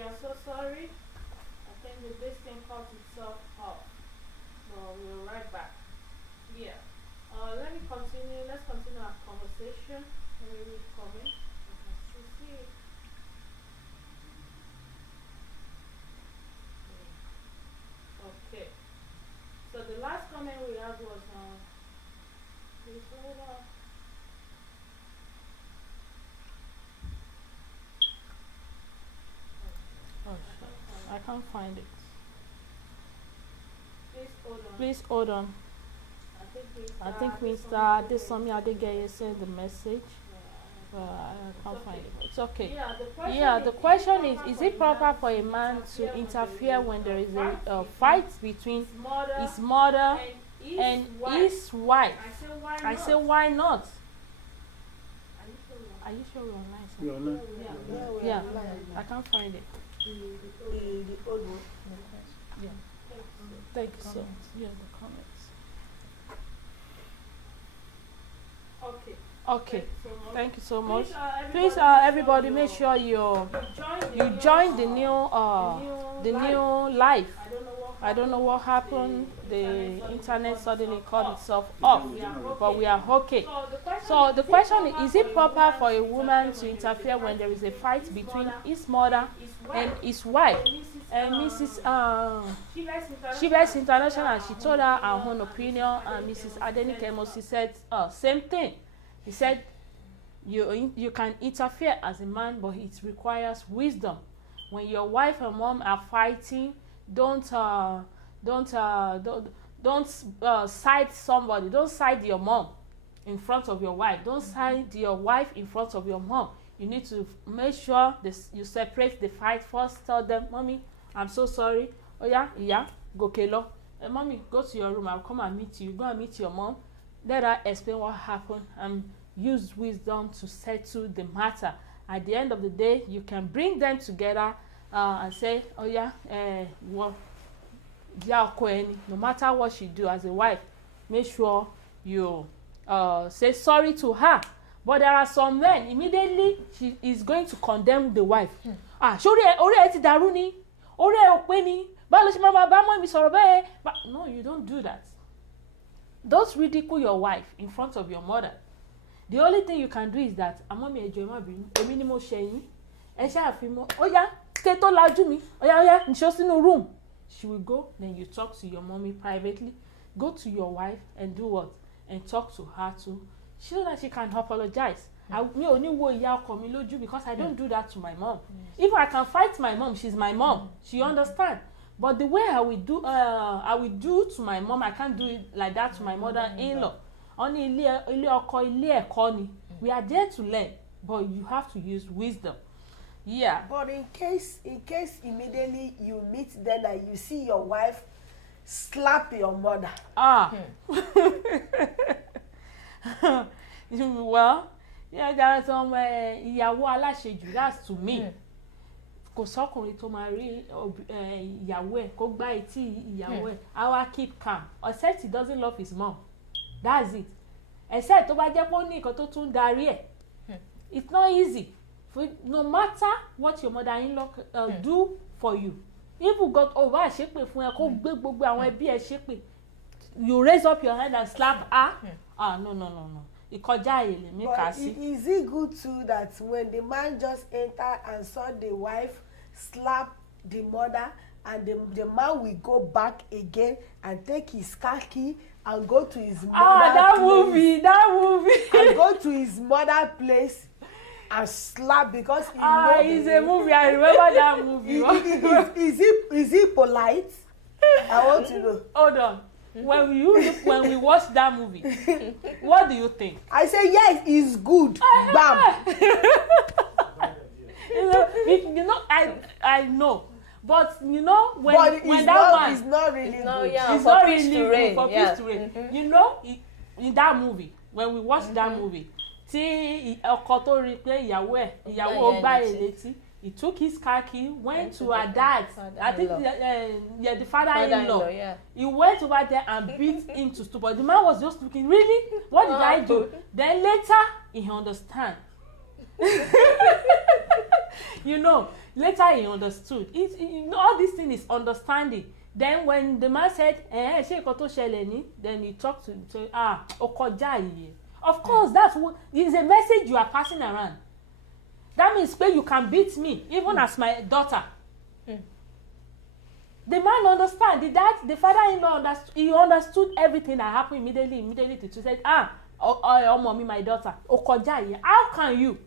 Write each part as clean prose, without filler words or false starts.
we are so sorry. I think this thing cut itself off. So we'll right back. Yeah. Let me continue. Let's continue our conversation. Let me read comments. You can still see it. Okay. So the last comment we had was please hold on. I can't find it. Please hold on. Please hold on. I think Mr. Adesami Adegeye sent the message. I can't find it. It's okay. Yeah, the question is it proper for a man to interfere when there is a fight between his mother and his wife? I say, why not? Are you sure we're online? You're online? Yeah, I can't find it. The old one. Yeah. Thank you so much. Yeah, the comments. Okay. Thank you so much. Please, everybody, make sure you join the new live. I don't know what happened. The internet suddenly cut itself off, but we are okay. So the question is it proper for a woman to interfere when there is a fight between his mother and his wife? And Mrs. Shibes International, she told her own opinion, and Mrs. Adenike Mosi said same thing. He said you can interfere as a man, but it requires wisdom. When your wife and mom are fighting, don't side somebody. Don't side your mom in front of your wife. Don't side your wife in front of your mom. You need to make sure you separate the fight first. Tell them, mommy, I'm so sorry. Oh yeah, go kelo. Mommy, go to your room. I'll come and meet you. Go and meet your mom. Let her explain what happened and use wisdom to settle the matter. At the end of the day, you can bring them together and say, oh yeah, well, no matter what she do as a wife, make sure you say sorry to her. But there are some men, immediately she is going to condemn the wife. Ore ti daru ni, ore ope ni, ba lo se mama ba mo mi sọ̀rọ̀ bẹ́ẹ̀. But no, you don't do that. Don't ridicule your wife in front of your mother. The only thing you can do is that, àmọ́ mi ẹjọ́ ẹ má bínú, èmi ni mo ṣe yín. Ẹ ṣáà fi mọ́, ó yá, ké tó lajú mi, ó yá, nṣó sínú room. She will go, then you talk to your mommy privately. Go to your wife and do what? And talk to her too. So that she can apologize. Mi ò ní wo ìyá ọkọ mi lójú because I don't do that to my mom. If I can fight my mom, she's my mom. She understand. But the way I will do to my mom, I can't do it like that to my mother-in-law. Only ilé ọkọ ilé ẹ̀kọ́ ni. We are there to learn, but you have to use wisdom. Yeah. But in case immediately you meet them and you see your wife slap your mother. Well, yeah, there are some ìyàwó aláṣejù. That's to me. Kò sọ́kùnrin tó máa rí ìyàwó ẹ̀ kó gbá etí ìyàwó ẹ̀. I will keep calm. Except he doesn't love his mom. That's it. Except tó bá jẹ́ pé ó ní nǹkan tó tún darí ẹ̀. It's not easy. No matter what your mother-in-law do for you, if you got over àṣépè fún ẹ kó gbé gbogbo àwọn ẹbí ẹ ṣépè, you raise up your hand and slap her. No. Ìkọjá àyè lèmi kà sí. But is it good too that when the man just enter and saw the wife slap the mother, and the man will go back again and take his car key and go to his mother that place, movie and go to his mother place and slap because he knows it's a movie. I remember that movie. Is he polite? I want to know. Hold on. When we watch that movie, what do you think? I say yes, it's good. Bam. I know, but when that one is not really good. It's not really good for peace to reign. In that movie, when we watch that movie, tí ọkọ tó rí pé ìyàwó gbá létí, he took his car key, went to her dad. I think the father-in-law. Yeah. He went over there and beat him to stupor. The man was just looking, really? What did I do? Then later, he understand. Later he understood. All this thing is understanding. Then when the man said, ṣé nǹkan tó ṣẹlẹ̀ ní, then he talked to him, say, ó kọjá yìí. Of course, that's what is a message you are passing around. That means you can beat me, even as my daughter. The man understand. The father-in-law understood everything that happened immediately. To say, mommy, my daughter, how can you?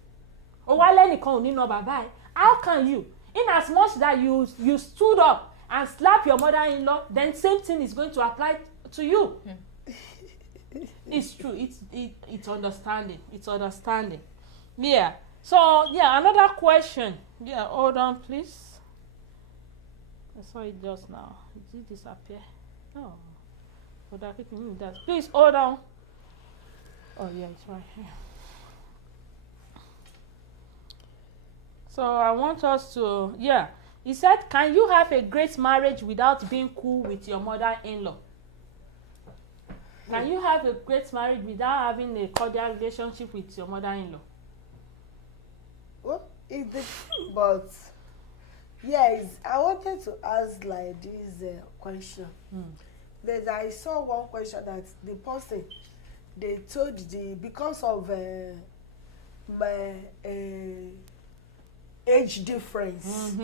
How can you? In as much that you stood up and slapped your mother-in-law, then same thing is going to apply to you. It's true. It's understanding. It's understanding. Yeah. So another question. Yeah, hold on, please. I saw it just now. Did it disappear? No. Please hold on. Oh yeah, it's right here. So I want us to, he said, can you have a great marriage without being cool with your mother-in-law? Can you have a great marriage without having a cordial relationship with your mother-in-law? Well, but yes, I wanted to ask like this question. I saw one question that the person, they told because of my age difference,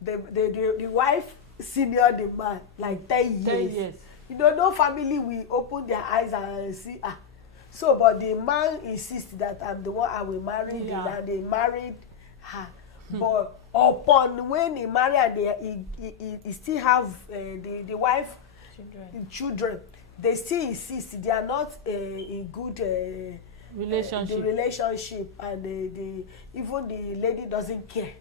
the wife senior the man like 10 years. 10 years. No family will open their eyes and see so, but the man insists that I'm the one I will marry, and they married her. But upon when he married, he still have the wife children. They still insist they are not in good relationship, and even the lady doesn't care.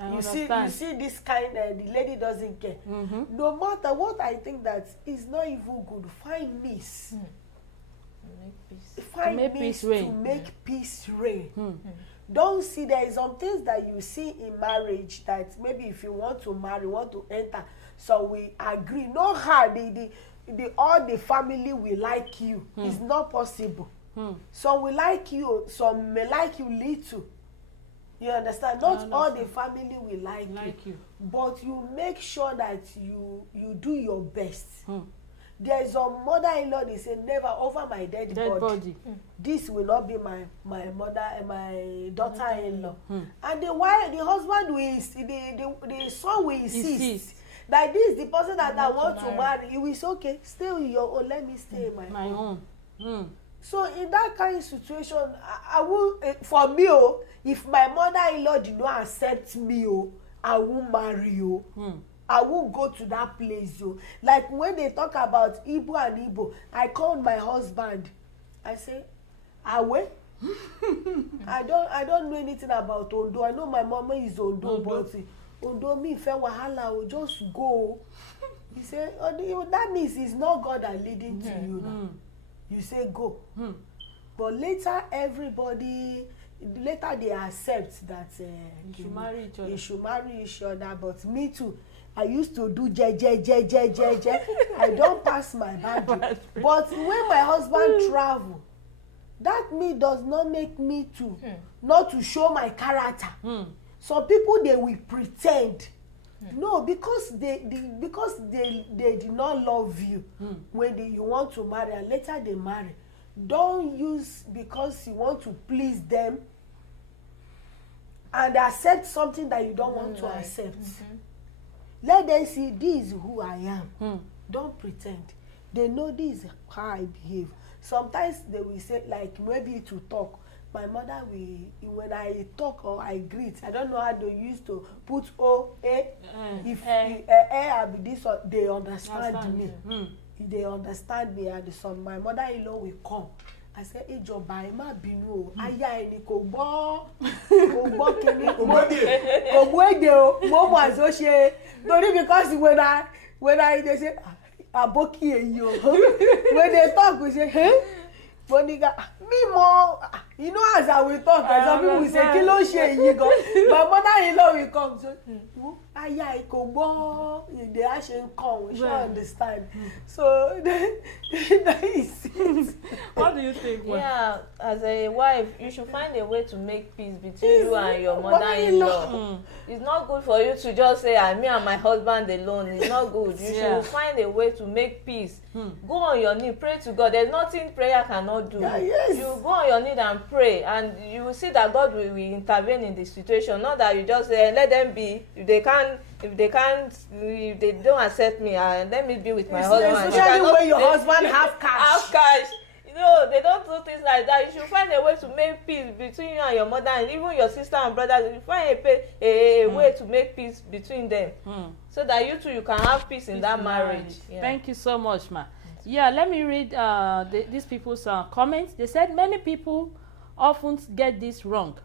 You see this kind the lady doesn't care. No matter what, I think that is not even good. Find peace. Find peace to make peace reign. Don't see there is some things that you see in marriage that maybe if you want to marry, want to enter, so we agree. No how all the family will like you. It's not possible. Some will like you, some may like you little. You understand? Not all the family will like you, but you make sure that you do your best. There is a mother-in-law, they say, never over my dead body. This will not be my mother and my daughter-in-law. And the husband will, the son will insist that this is the person that I want to marry. He will say, okay, stay with your own, let me stay in my own. So in that kind of situation, I will, for me, if my mother-in-law did not accept me, I won't marry you. I won't go to that place. Like when they talk about Igbo and Igbo, I called my husband. I say, Awe? I don't know anything about Ondo. I know my mama is Ondo, but Ondo me fe wahala, will just go. He said, that means it's not God that leading to you now. You say go. But later they accept that you should marry each other. But me too, I used to do je. I don't pass my boundary. But when my husband travel, that does not make me to not to show my character. Some people, they will pretend. No, because they did not love you when you want to marry, and later they marry. Don't use because you want to please them and accept something that you don't want to accept. Let them see this is who I am. Don't pretend. They know this is how I behave. Sometimes they will say, like, maybe to talk. My mother will, when I talk or I greet, I don't know how they used to put O-A. If I be this, they understand me. They understand me, and my mother-in-law will come. I say, Ejoba, ẹ má bínú o. Aya ẹni kò gbọ́ kíní. Kò gbọ́dọ̀ o. Mo mọ̀ àṣọ ṣe. Torí because when I they say, Aboki eyi o. When they talk, we say, hey? Monica, me more. You know, as I will talk, some people will say, "Kilo she you go." My mother-in-law will come. So, aya ikobo, they actually come. We should understand. So that is it. What do you think? Yeah, as a wife, you should find a way to make peace between you and your mother-in-law. It's not good for you to just say, me and my husband alone. It's not good. You should find a way to make peace. Go on your knee, pray to God. There's nothing prayer cannot do. Yes. You go on your knee and pray, and you will see that God will intervene in the situation. Not that you just say, let them be. If they don't accept me, let me be with my husband. Especially when your husband have cash. No, they don't do things like that. You should find a way to make peace between you and your mother, and even your sister and brothers. You find a way to make peace between them, so that you two, you can have peace in that marriage. Yeah. Thank you so much, ma. Yeah, let me read these people's comments. They said many people often get this wrong,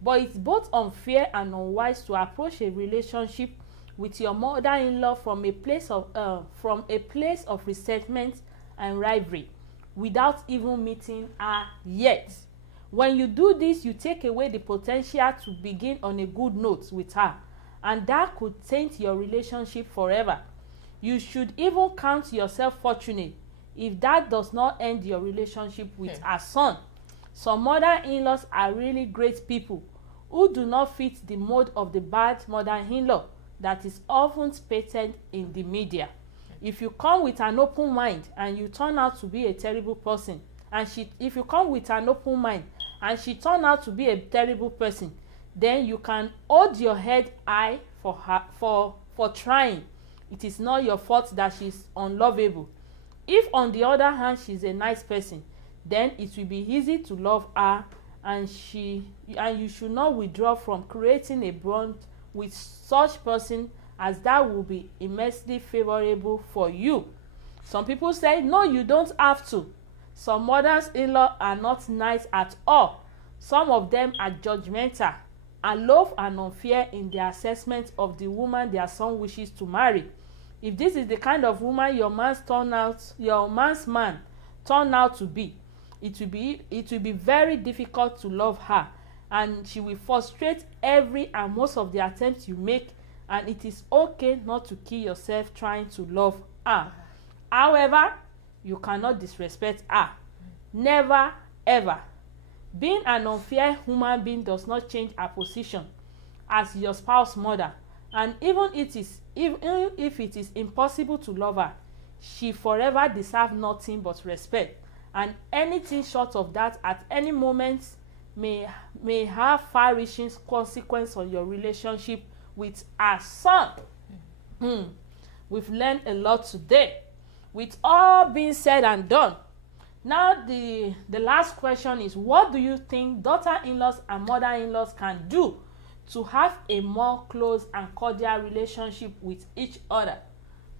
but it's both unfair and unwise to approach a relationship with your mother-in-law from a place of resentment and rivalry, without even meeting her yet. When you do this, you take away the potential to begin on a good note with her, and that could taint your relationship forever. You should even count yourself fortunate if that does not end your relationship with her son. Some mother-in-laws are really great people who do not fit the mold of the bad mother-in-law that is often painted in the media. If you come with an open mind and you turn out to be a terrible person, if you come with an open mind and she turn out to be a terrible person, then you can hold your head high for her for trying. It is not your fault that she's unlovable. If on the other hand she's a nice person, then it will be easy to love her, and you should not withdraw from creating a bond with such person, as that will be immensely favorable for you. Some people say, no, you don't have to. Some mothers-in-law are not nice at all. Some of them are judgmental, aloof and unfair in their assessment of the woman their son wishes to marry. If this is the kind of woman your man's man turned out to be, it will be very difficult to love her, and she will frustrate every and most of the attempts you make, and it is okay not to kill yourself trying to love her. However, you cannot disrespect her. Never, ever. Being an unfair human being does not change her position as your spouse's mother, and even if it is impossible to love her, she forever deserves nothing but respect, and anything short of that at any moment may have far-reaching consequences on your relationship with her son. We've learned a lot today. With all being said and done, now the last question is, what do you think daughter-in-laws and mother-in-laws can do to have a more close and cordial relationship with each other?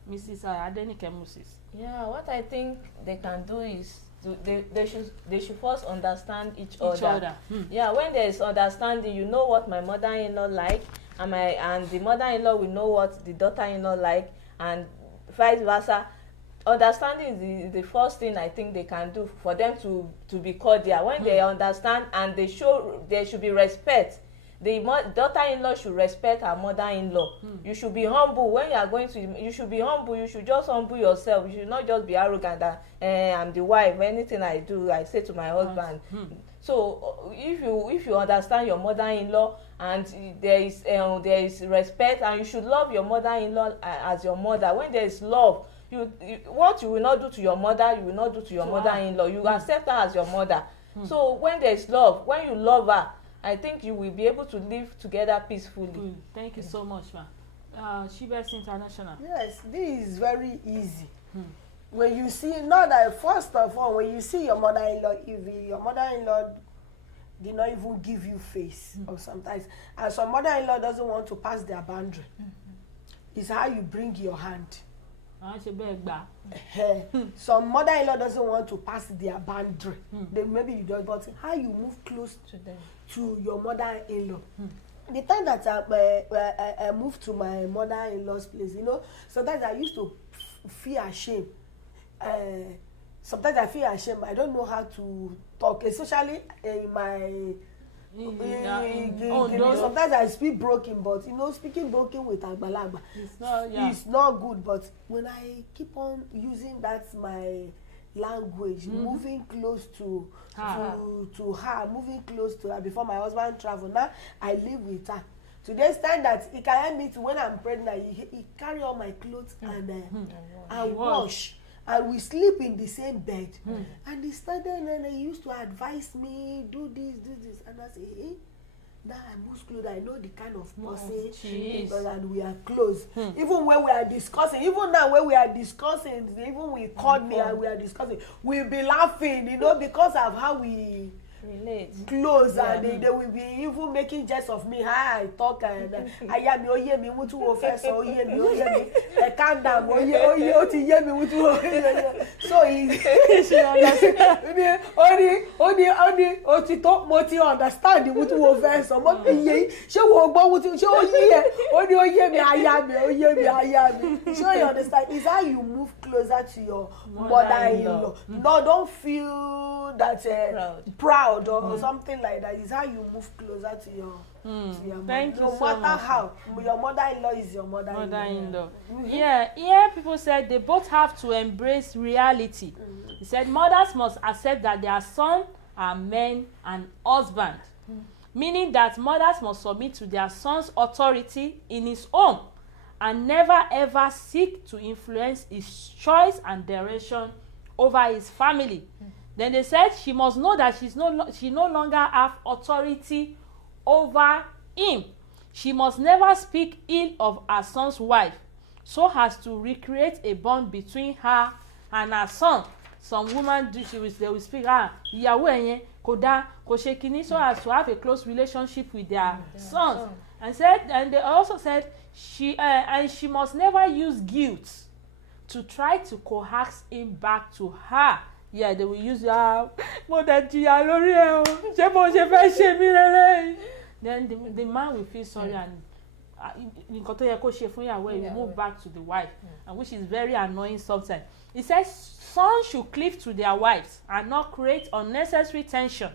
Mrs. Adenike Moses. Yeah, what I think they can do is they should first understand each other. Yeah, when there is understanding, you know what my mother-in-law like, and the mother-in-law will know what the daughter-in-law like, and vice versa. Understanding is the first thing I think they can do for them to be cordial. When they understand, and there should be respect. The daughter-in-law should respect her mother-in-law. You should be humble when you are going to. You should be humble. You should just humble yourself. You should not just be arrogant that I'm the wife. Anything I do, I say to my husband. So if you understand your mother-in-law, and there is respect, and you should love your mother-in-law as your mother. When there is love, what you will not do to your mother, you will not do to your mother-in-law. You accept her as your mother. So when there is love, when you love her, I think you will be able to live together peacefully. Thank you so much, ma. Shibes International. Yes, this is very easy. When you see, not that first of all, when you see your mother-in-law, if your mother-in-law did not even give you face, or sometimes, and some mother-in-law doesn't want to pass their boundary, it's how you bring your hand. Some mother-in-law doesn't want to pass their boundary. Then maybe you don't, but how you move close to them, to your mother-in-law. The time that I moved to my mother-in-law's place, sometimes I used to feel ashamed sometimes I feel ashamed. I don't know how to talk, especially in my sometimes I speak broken, but speaking broken with agbalagba it's not good. But when I keep on using that my language, moving close to her, moving close to her before my husband travel. Now I live with her to the extent that he can help me to, when I'm pregnant, he carry all my clothes and wash. And we sleep in the same bed. And he started, and he used to advise me, do this, and I say, hey, now I move close. I know the kind of person she is, and we are close. Even when we are discussing, even now when we are discussing, even we called me and we are discussing, we'll be laughing, because of how we relate close. And they will be even making jest of me. How I talk, and I am oye mi mutu wo fe so oye mi calm down oye o ti ye mi mutu so he she understand only o ti to mo ti understand the mutu wo fe so mo ti ye se wo gbo mutu se oye only oye mi aya mi so you understand. Is how you move closer to your mother-in-law. No, don't feel that proud or something like that. Is how you move closer to your Thank you no so matter much. how your mother-in-law is your mother-in-law. Yeah, people said they both have to embrace reality. He said mothers must accept that their sons are men and husband, meaning that mothers must submit to their son's authority in his home and never ever seek to influence his choice and direction over his family. Then they said she must know that she no longer have authority over him. She must never speak ill of her son's wife so as to recreate a bond between her and her son. Some women they will speak ìyàwó ẹ̀yẹn kò dá kò ṣe kinní so as to have a close relationship with their sons. And they also said she must never use guilt to try to coax him back to her. Yeah, they will use mo dẹ̀ jìyà lórí ẹ̀ o ṣé bó ṣe fẹ́ ṣe mí lélẹ́yìí. Then the man will feel sorry and nǹkan tó yẹ kó ṣe fún ìyàwó ẹ̀ will move back to the wife, and which is very annoying sometimes. He says sons should cleave to their wives and not create unnecessary tension.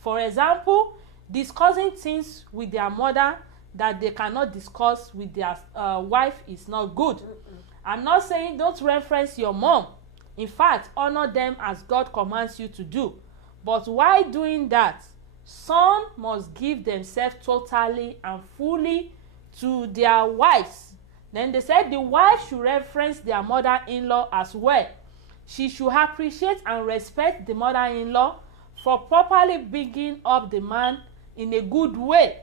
For example, discussing things with their mother that they cannot discuss with their wife is not good. I'm not saying don't reference your mom. In fact, honor them as God commands you to do. But while doing that, sons must give themselves totally and fully to their wives. Then they said the wife should reference their mother-in-law as well. She should appreciate and respect the mother-in-law for properly bringing up the man in a good way.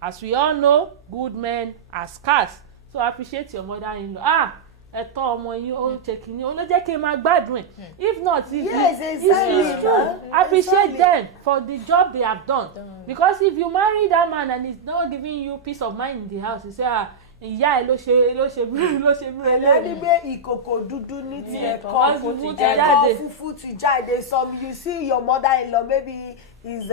As we all know, good men are scarce. So appreciate your mother-in-law. Ẹ̀tọ́ ọmọ yín ó ṣe kìíní ó ló jẹ́ kí n máa gbádùn ẹ̀. If not, it's true. Appreciate them for the job they have done. Because if you marry that man and he's not giving you peace of mind in the house, you say ìyá ẹ̀ ló ṣe mí ẹlẹ́ni pé ìkòkò dúdú ní ti ẹ̀kọ́ fúfú ti jáde. Some you see your mother-in-law maybe is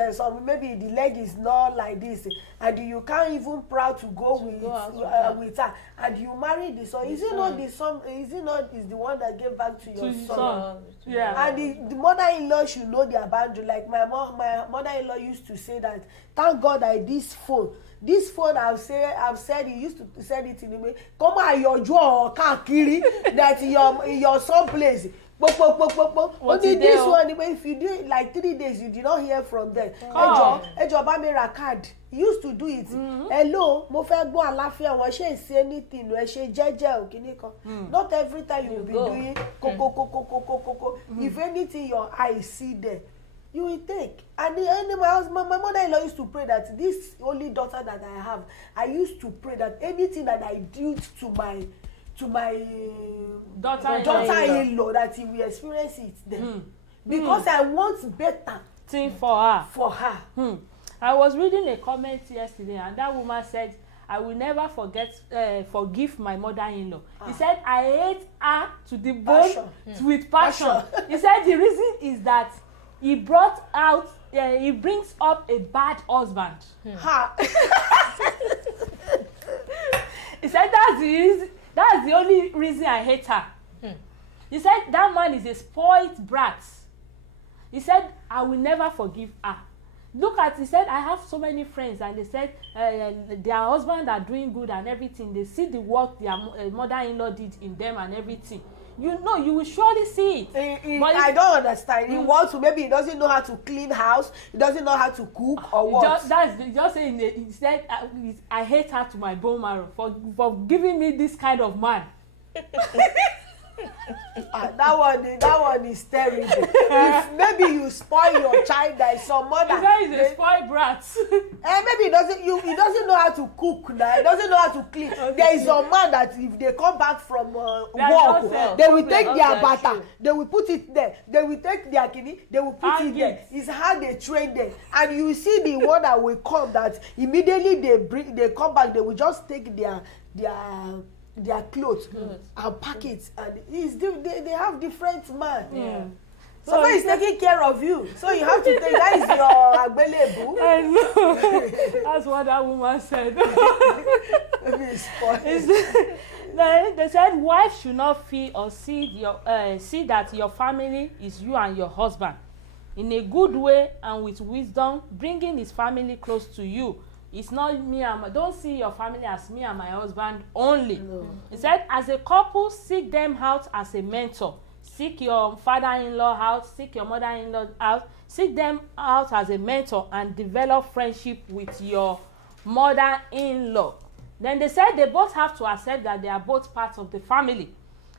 maybe the leg is not like this and you can't even proud to go with her and you marry the son. Is it not the son? Is it not is the one that gave back to your son? Yeah. And the mother-in-law should know their boundary. Like my mother-in-law used to say that, thank God I this phone I've said he used to said it in a way come on your jaw káàkiri that your son place only this one. If you do it like 3 days you did not hear from them, ẹjọ bá mi ra card. He used to do it. Hello, mo fẹ́ gbọ́ àlàáfíà wọn ṣe say anything ẹ ṣe jẹ́jẹ́ o kíní kan. Not every time you will be doing koko. If anything your eyes see there, you will take. And my mother-in-law used to pray that this only daughter that I have, I used to pray that anything that I did to my daughter-in-law that he will experience it then. Because I want better thing for her. I was reading a comment yesterday and that woman said, I will never forgive my mother-in-law. He said, I hate her to the bone with passion. He said the reason is that he brings up a bad husband. He said that's the only reason I hate her. He said that man is a spoiled brat. He said, I will never forgive her. Look at, he said, I have so many friends, and they said their husband are doing good and everything. They see the work their mother-in-law did in them and everything. You know, you will surely see it. But I don't understand. He wants to, maybe he doesn't know how to clean house, he doesn't know how to cook or what. Just saying, he said, I hate her to my bone marrow for giving me this kind of man. That one is terrible. If maybe you spoil your child, there is some mother. He is a spoiled brat. Maybe he doesn't know how to cook now. He doesn't know how to clean. There is some man that if they come back from work, they will take their butter, they will put it there. They will take their kidney, they will put it there. It's how they train them. And you see the one that will come that immediately they come back, they will just take their clothes and pack it, and they have different man. Yeah. So he's taking care of you. So you have to take, that is your agbelebu. I know. That's what that woman said. They said wife should not feel or see that your family is you and your husband. In a good way and with wisdom, bringing his family close to you. It's not me and don't see your family as me and my husband only. No. He said, as a couple, seek them out as a mentor. Seek your father-in-law out, seek your mother-in-law out, seek them out as a mentor and develop friendship with your mother-in-law. Then they said they both have to accept that they are both parts of the family.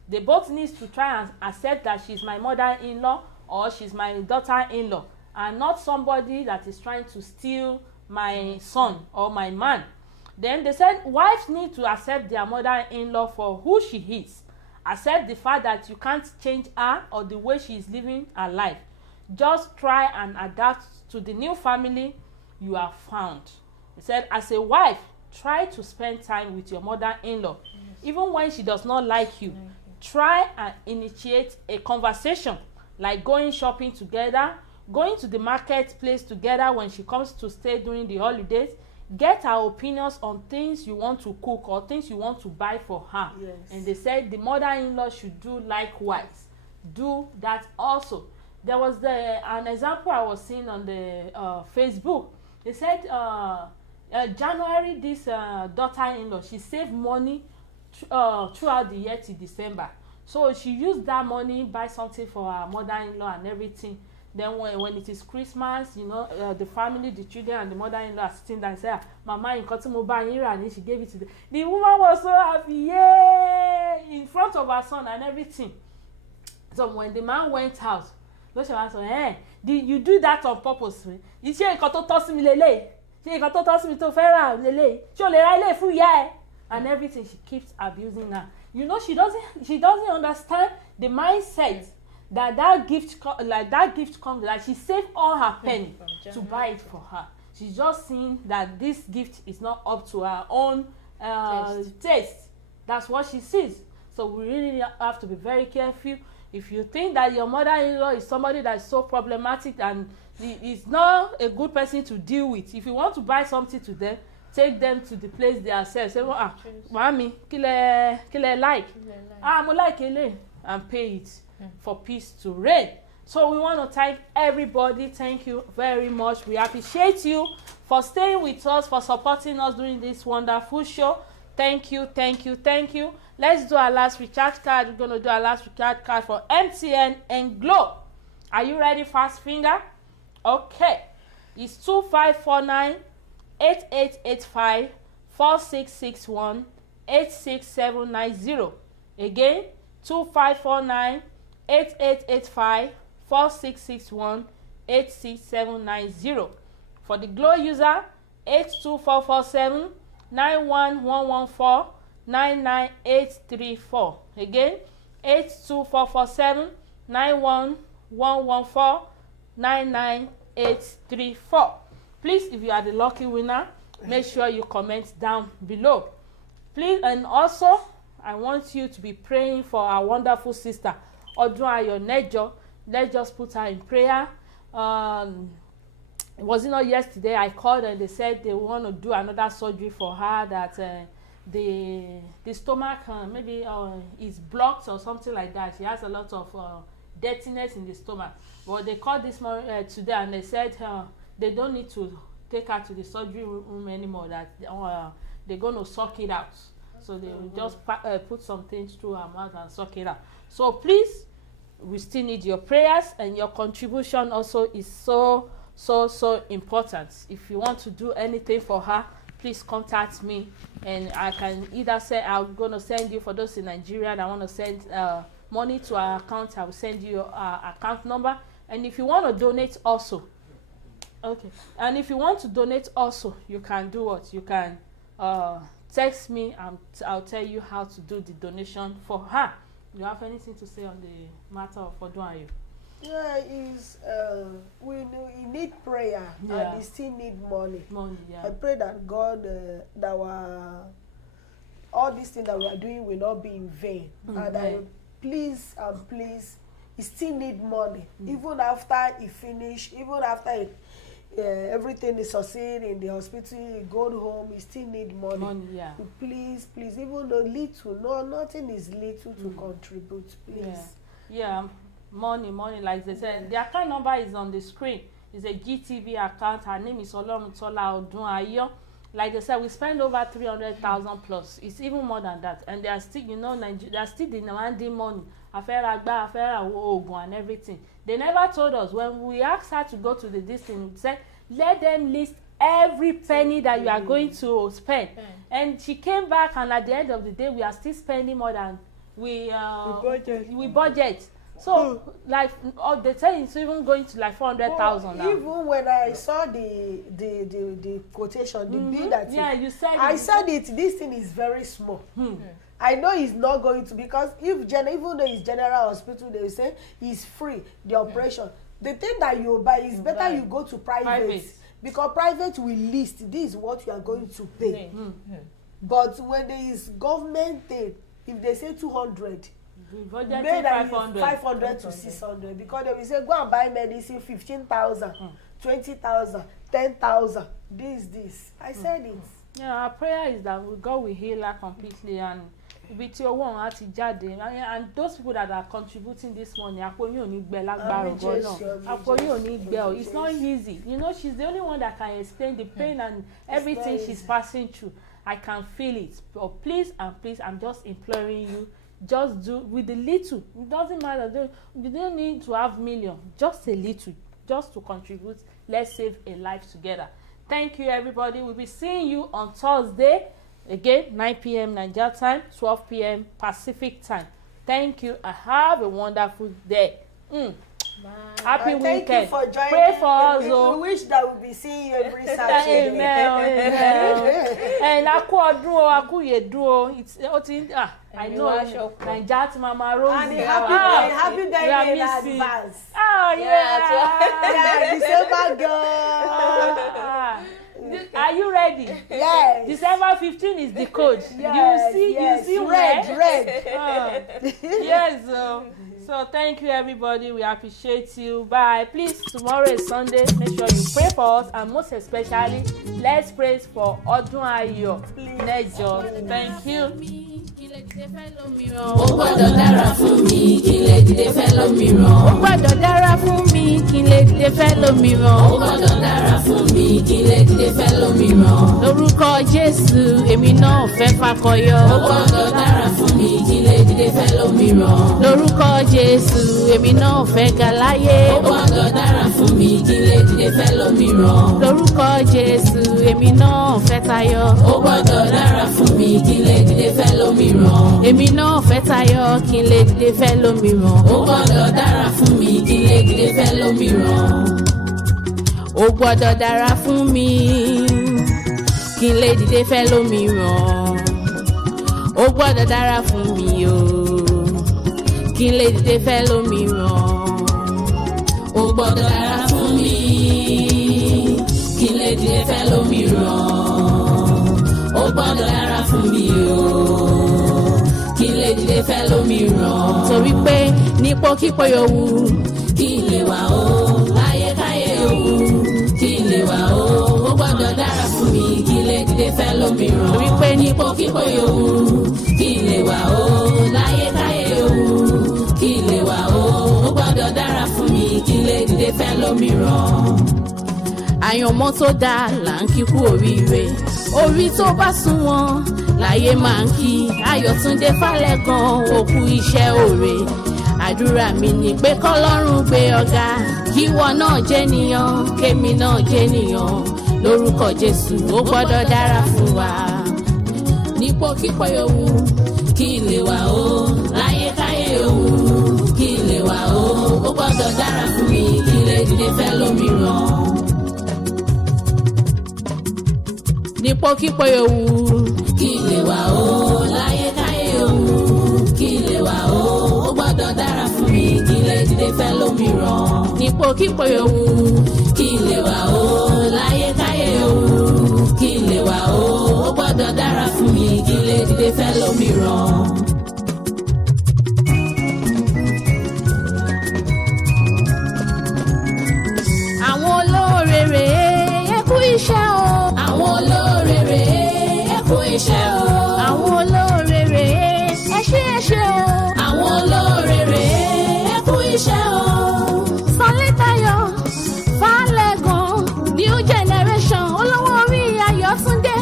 They both need to try and accept that she's my mother-in-law or she's my daughter-in-law, and not somebody that is trying to steal my son or my man. Then they said wives need to accept their mother-in-law for who she is. Accept the fact that you can't change her or the way she is living her life. Just try and adapt to the new family you have found. He said, as a wife, try to spend time with your mother-in-law. Yes. Even when she does not like you, try and initiate a conversation, like going shopping together, going to the marketplace together when she comes to stay during the holidays. Get her opinions on things you want to cook or things you want to buy for her. Yes. And they said the mother-in-law should do likewise. Do that also. There was an example I was seeing on the Facebook. They said January, this daughter-in-law, she saved money throughout the year till December. So she used that money, buy something for her mother-in-law and everything. Then when it is Christmas, you know, the family, the children and the mother-in-law are sitting there and say, Mama, in Kotumobahira, and then she gave it to them. The woman was so happy, yay, in front of her son and everything. So when the man went out, she was like, did you do that on purpose? You say, and everything, she keeps abusing her. You know, she doesn't understand the mindset that gift comes, like she saved all her penny to buy it for her. She's just seeing that this gift is not up to her own taste. That's what she sees. So we really have to be very careful. If you think that your mother-in-law is somebody that is so problematic and is not a good person to deal with, if you want to buy something to them, take them to the place they are selling. Say, Mami, kile like? Mo like ele, and pay it for peace to reign. So we want to thank everybody. Thank you very much. We appreciate you for staying with us, for supporting us during this wonderful show. Thank you, thank you, thank you. Let's do our last recharge card. We're going to do our last recharge card for MTN and Glo. Are you ready, fast finger? Okay. It's 2549 8885 4661 86790. Again, 2549 8885 4661 86790. For the Glo user, 82447 91114 99834. Again, 82447 91114 99834. Please, if you are the lucky winner, make sure you comment down below. Please, and also, I want you to be praying for our wonderful sister, Odunayo Nejo. Let's just put her in prayer. Was it not yesterday I called and they said they want to do another surgery for her, that the stomach maybe is blocked or something like that. She has a lot of dirtiness in the stomach. But they called this morning today, and they said they don't need to take her to the surgery room anymore. That they're going to suck it out. So they will just put some things through her mouth and suck it out. So please, we still need your prayers, and your contribution also is so important. If you want to do anything for her, please contact me, and I can either say I'm going to send you, for those in Nigeria that want to send money to our account, I will send you our account number. And if you want to donate also, okay, and if you want to donate also, you can do what? You can text me, and I'll tell you how to do the donation for her. Do you have anything to say on the matter of Odunayo? Yeah, we need prayer, and we still need money. Yeah. I pray that God, all these things that we are doing will not be in vain. And please, you still need money. Even after he finish, even after everything is succeed in the hospital, he go home, you still need money. Yeah. Please, even though little, nothing is little to contribute, please. Yeah. Money, like they said. The account number is on the screen. It's a GTV account. Her name is Olomutola Odunayo. Like they said, we spend over 300,000 plus. It's even more than that. And they are still, they are still demanding money. Affair Ogun and everything. They never told us. When we asked her to go to the distance, we said, let them list every penny that you are going to spend. And she came back, and at the end of the day, we are still spending more than we budget. So, like, they say it's even going to like 400,000 now. Even when I saw the quotation, the bill that you said I said it. This thing is very small. I know it's not going to, because even though it's general hospital, they will say it's free, the operation. The thing that you buy is better you go to private. Because private will list, this is what you are going to pay. But when there is government thing, if they say 200, made 500 to 600, because they will say go and buy medicine 15,000, 20,000, 10,000. This. I said it. Yeah, our prayer is that God will heal her completely, and with your one and those people that are contributing this money, it's not easy. She's the only one that can explain the pain and everything she's passing through. I can feel it. But please, I'm just imploring you, just do with the little. It doesn't matter. You don't need to have million. Just a little, just to contribute. Let's save a life together. Thank you, everybody. We'll be seeing you on Thursday. Again, 9 p.m. Nigeria time, 12 p.m. Pacific time. Thank you, and have a wonderful day. Happy weekend. Thank you for joining. Pray for us. We wish that we'll be seeing you every Saturday. Amen. And I know Naija Mama Rose. And happy day in advance. Oh yeah. December girl. Are you ready? Yes. December 15 is the code. Yes, you see red. Yes. So thank you, everybody. We appreciate you. Bye. Please, tomorrow is Sunday. Make sure you pray for us, and most especially, let's pray for Odunayo. Thank you. Ó gbọ́dọ̀ dára fún mi kí n lè dìde fẹ́ lómìíràn. Ó gbọ́dọ̀ dára fún mi kí n lè dìde fẹ́ lómìíràn. Ó gbọ́dọ̀ dára fún mi kí n lè dìde fẹ́ lómìíràn. Lórúkọ Jésù èmi náà fẹ́ fakọyọ. Ó gbọ́dọ̀ dára fún mi kí n lè dìde fẹ́ lómìíràn. Lórúkọ Jésù èmi náà fẹ́ ga láyé. Ó gbọ́dọ̀ dára fún mi kí n lè dìde fẹ́ lómìíràn. Lórúkọ Jésù èmi náà fẹ́ tayọ. Ó gbọ́dọ̀ dára fún mi kí n lè dìde fẹ́ lómìíràn. Èmi náà fẹ́ tayọ kí n lè dìde fẹ́ lómìíràn. Ó gbọ́dọ̀ dára fún mi kí n lè dìde fẹ́ lómìíràn. Ó gbọ́dọ̀ dára fún mi kí n lè dìde fẹ́ lómìíràn. Ó gbọ́dọ̀ dára fún mi o kí n lè dìde fẹ́ lómìíràn. Ó gbọ́dọ̀ dára fún mi kí n lè dìde fẹ́ lómìíràn. Ó gbọ́dọ̀ dára fún mi o kí n lè dìde fẹ́ lómìíràn. Torí pé nípòkípò yòówù kí n lè wà ó, láyékáyé yòówù kí n lè wà ó. Ó gbọ́dọ̀ dára fún mi kí n lè dìde fẹ́ lómìíràn. Torí pé nípò kíkó yòówù kí n lè wà ó láyé káyé yòówù kí n lè wà ó gbọ́dọ̀ dára fún mi kí n lè dìde fẹ́ lómìíràn. Àyànmọ́ tó dáa là ń kíkú oríire, orí tó bá sunwọ̀n láyé máa ń kí. Ayọ̀túndé Fálẹ́gàn òkú iṣẹ́ òre, àdúrà mi ni pé kọ́lọ́run gbé ọ̀gá, kíwọ náà jẹ́nìyàn kémi náà jẹ́nìyàn, lórúkọ Jésù ó gbọ́dọ̀ dára fún wa. Nípò kíkó yòówù kí n lè wà ó láyé káyé yòówù kí n lè wà ó gbọ́dọ̀ dára fún mi kí n lè dìde fẹ́ lómìíràn. Nípò kíkó yòówù kí n lè wà ó láyé káyé yòówù kí n lè wà ó gbọ́dọ̀ dára fún mi kí n lè dìde fẹ́ lómìíràn. Nípò kíkó yòówù kí n lè wà ó láyé káyé yòówù kí n lè wà ó gbọ́dọ̀ dára fún mi kí n lè dìde fẹ́ lómìíràn. Àwọn olóore rèé ẹ kú iṣẹ́ o. Àwọn olóore rèé ẹ kú iṣẹ́ o. Àwọn olóore rèé ẹ ṣé o. Àwọn olóore rèé ẹ kú iṣẹ́ o. Sọlítayọ̀ Fálẹ́gàn new generation olówó orí Ayọ̀túndé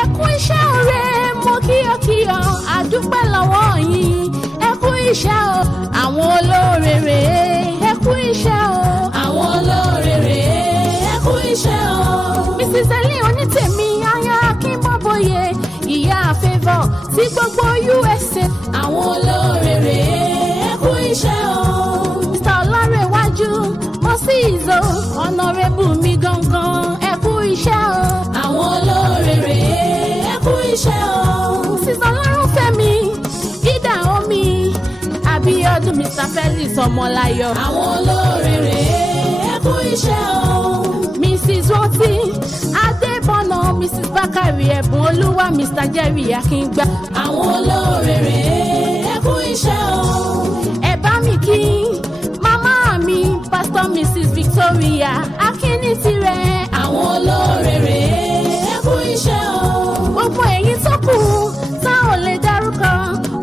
ẹ kú iṣẹ́ òre mo kíyọ̀kíyọ̀ àdúpẹ́ lọ́wọ́ yín ẹ kú iṣẹ́ o. Àwọn olóore rèé ẹ kú iṣẹ́ o. Àwọn olóore rèé ẹ kú iṣẹ́ o. Mrs. Ellie Onítèmi aya Akínbọ́bọ̀yé ìyá Favour sí gbogbo USA. Àwọn olóore rèé ẹ kú iṣẹ́ o. Mr. Ọlárẹ̀wájú Mọ́síìzò Honorable mi gangan ẹ kú iṣẹ́ o. Àwọn olóore rèé ẹ kú iṣẹ́ o. Mrs. Ọlárúnfẹ́mi Ida Omi Abíọ́dún Mr. Felix Ọmọláyọ̀. Àwọn olóore rèé ẹ kú iṣẹ́ o. Mrs. Rotí Adébọ̀nà Mrs. Bakari Ẹ̀bùn Olúwa Mr. Jerry Akíngba. Àwọn olóore rèé ẹ kú iṣẹ́ o. Ẹ bá mi kí màmá mi Pastor Mrs. Victoria Akínítirẹ̀. Àwọn olóore rèé ẹ kú iṣẹ́ o. Gbogbo èyí tó kù tá ò lè dárúkọ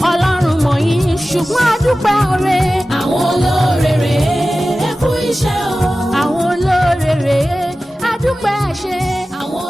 Ọlọ́run mọ̀ yín ṣùgbọ́n a dúpẹ́ oore. Àwọn olóore rèé ẹ kú iṣẹ́ o. Àwọn olóore rèé a dúpẹ́ ṣe. Àwọn